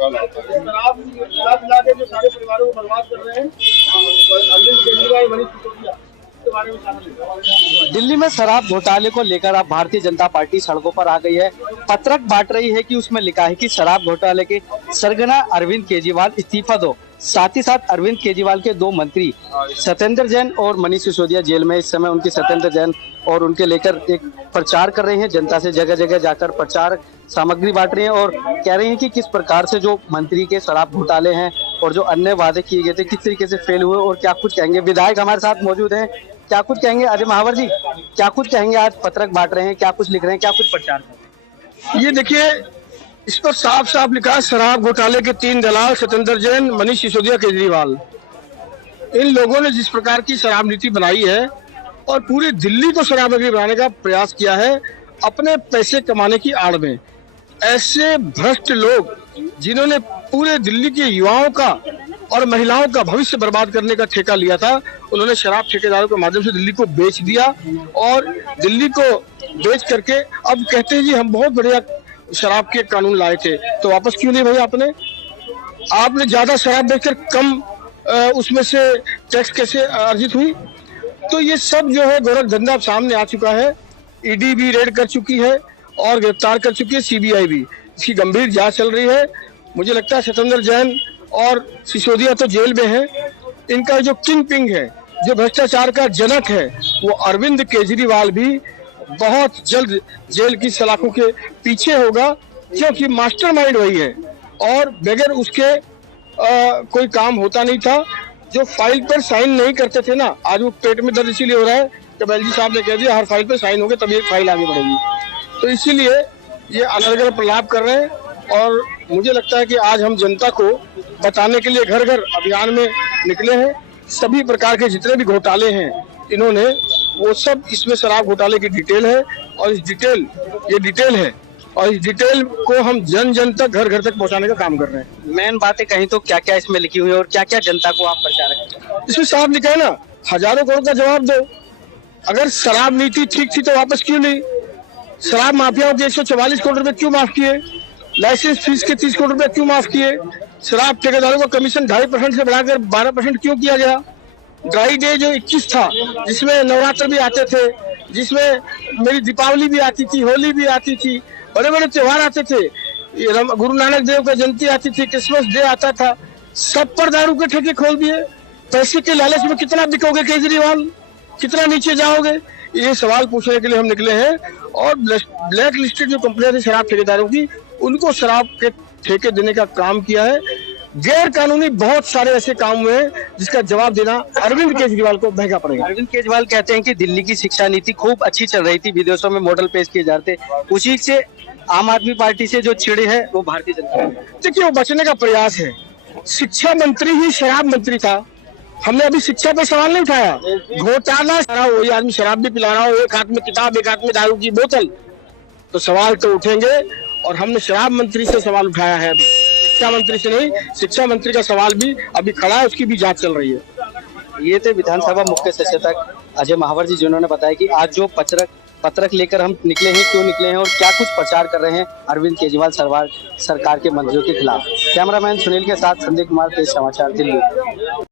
निकाल आता है। मिला के जो सारे परिवारों को बर्बाद कर रहे हैं अरविंद केजरीवाल, मनीष सिसोदिया, इसके बारे में जानना। दिल्ली में शराब घोटाले को लेकर अब भारतीय जनता पार्टी सड़कों पर आ गई है। पत्रक बांट रही है कि उसमें लिखा है कि शराब घोटाले के सरगना अरविंद केजरीवाल इस्तीफा दो। साथ ही साथ अरविंद केजरीवाल के दो मंत्री सत्येंद्र जैन और मनीष सिसोदिया जेल में इस समय। उनकी सत्येंद्र जैन और उनके लेकर एक प्रचार कर रहे हैं, जनता से जगह जगह जाकर प्रचार सामग्री बांट रहे हैं और कह रहे हैं कि किस प्रकार से जो मंत्री के शराब घोटाले हैं और जो अन्य वादे किए गए थे किस तरीके से फेल हुए और क्या कुछ कहेंगे। विधायक हमारे साथ मौजूद हैं, क्या कुछ कहेंगे। अजय महावर जी, क्या कुछ कहेंगे। आज पत्रक बांट रहे हैं, क्या कुछ लिख रहे हैं, क्या कुछ प्रचार कर रहे हैं। ये देखिए, इस पर साफ साफ लिखा है शराब घोटाले के 3 दलाल सत्येंद्र जैन, मनीष सिसोदिया, केजरीवाल। इन लोगों ने जिस प्रकार की शराब नीति बनाई है और पूरी दिल्ली को शराब नगरी बनाने का प्रयास किया है अपने पैसे कमाने की आड़ में, ऐसे भ्रष्ट लोग जिन्होंने पूरे दिल्ली के युवाओं का और महिलाओं का भविष्य बर्बाद करने का ठेका लिया था, उन्होंने शराब ठेकेदारों के माध्यम से दिल्ली को बेच दिया और दिल्ली को बेच करके अब कहते हैं जी हम बहुत बढ़िया शराब के कानून लाए थे। तो वापस क्यों नहीं भैया? आपने ज्यादा शराब बेचकर कम उसमें से टैक्स कैसे अर्जित हुई? तो ये सब जो है गोरख धंधा सामने आ चुका है। ईडी भी रेड कर चुकी है और गिरफ्तार कर चुकी है, सीबीआई भी। इसकी गंभीर जांच चल रही है। मुझे लगता है सत्येंद्र जैन और सिसोदिया तो जेल में है। इनका जो किंग पिंग है, जो भ्रष्टाचार का जनक है, वो अरविंद केजरीवाल भी बहुत जल्द जेल की सलाखों के पीछे होगा, क्योंकि मास्टरमाइंड वही है और बगैर उसके कोई काम होता नहीं था। जो फाइल पर साइन नहीं करते थे ना, आज वो पेट में दर्द इसीलिए हो रहा है कि बैलजी साहब ने कह दिया हर फाइल पर साइन होंगे तभी एक फाइल आगे बढ़ेगी। तो इसीलिए ये अलग अलग प्रलाप कर रहे हैं और मुझे लगता है कि आज हम जनता को बताने के लिए घर घर अभियान में निकले हैं। सभी प्रकार के जितने भी घोटाले हैं इन्होंने, वो सब इसमें शराब घोटाले की डिटेल है और ये डिटेल है और इस डिटेल को हम जन जन तक घर घर तक पहुंचाने का काम कर रहे हैं। मेन बातें कहीं तो क्या क्या इसमें लिखी हुई है और क्या क्या जनता को आप प्रचार करें। इसमें साफ लिखा है ना, हजारों करोड़ का जवाब दो। अगर शराब नीति ठीक थी तो वापस क्यों नहीं? शराब माफियाओं के 144 करोड़ रुपए क्यों माफ किए? लाइसेंस फीस के 30 करोड़ रुपए क्यों माफ किए? शराब ठेकेदारों का कमीशन 2.5% से बढ़ाकर 12% क्यों किया गया? ड्राई डे जो 21 था, जिसमें नवरात्र भी आते थे, जिसमें मेरी दीपावली भी आती थी, होली भी आती थी, बड़े बड़े त्योहार आते थे, गुरु नानक देव का जयंती आती थी, क्रिसमस डे आता था, सब पर दारू के ठेके खोल दिए। पैसे के लालच में कितना बिकोगे केजरीवाल? कितना नीचे जाओगे? ये सवाल पूछने के लिए हम निकले हैं और ब्लैक लिस्टेड जो कंपनियां थी शराब ठेकेदारों की, उनको शराब के ठेके देने का काम किया है। गैर कानूनी बहुत सारे ऐसे काम हुए हैं जिसका जवाब देना अरविंद केजरीवाल को महंगा पड़ेगा। अरविंद केजरीवाल कहते हैं कि दिल्ली की शिक्षा नीति खूब अच्छी चल रही थी, विदेशों में मॉडल पेश किए जाते, उसी से आम आदमी पार्टी से जो छिड़े है वो भारतीय जनता। देखिए, वो बचने का प्रयास है। शिक्षा मंत्री ही शराब मंत्री था। हमने अभी शिक्षा पे सवाल नहीं उठाया। घोटाला वही आदमी शराब भी पिला रहा हो, एक हाथ में किताब एक हाथ में दारू की बोतल, तो सवाल तो उठेंगे। और हमने शराब मंत्री से सवाल उठाया है, अभी शिक्षा मंत्री से नहीं। शिक्षा मंत्री का सवाल भी अभी खड़ा है, उसकी भी जांच चल रही है। ये थे विधानसभा मुख्य सचेतक अजय महावर जी, जिन्होंने बताया कि आज जो पत्रक लेकर हम निकले हैं, क्यों निकले हैं और क्या कुछ प्रचार कर रहे हैं अरविंद केजरीवाल सरकार के मंत्रियों के खिलाफ। कैमरामैन सुनील के साथ संजय कुमार, तेज समाचार, दिल्ली।